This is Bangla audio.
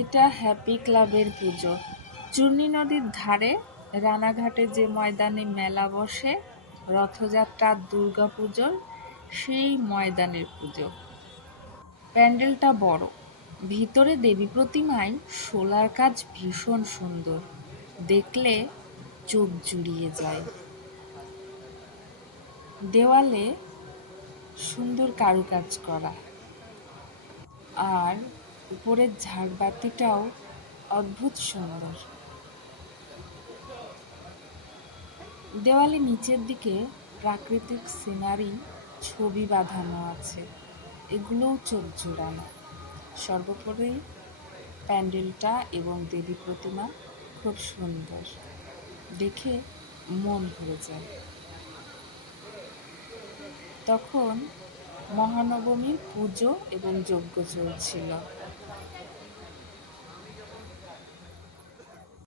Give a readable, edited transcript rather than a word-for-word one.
এটা হ্যাপি ক্লাবের পুজো। চূর্ণী নদীর ধারে রানাঘাটে যে ময়দানে মেলা বসে রথযাত্রার দুর্গাপুজোর, সেই ময়দানের পুজো। প্যান্ডেলটা বড়, ভিতরে দেবী প্রতিমায় শোলার কাজ ভীষণ সুন্দর, দেখলে চোখ জুড়িয়ে যায়। দেওয়ালে সুন্দর কারুকাজ করা, আর উপরের ঝাড়বাতিটাও অদ্ভুত সুন্দর। দেওয়ালে নিচের দিকে প্রাকৃতিক সিনারি ছবি বাঁধানো আছে, এগুলোও চোখ জোড়ানো। সর্বোপরি প্যান্ডেলটা এবং দেবী প্রতিমা খুব সুন্দর, দেখে মন ভরে যায়। তখন মহানবমীর পুজো এবং যজ্ঞ চলছিল।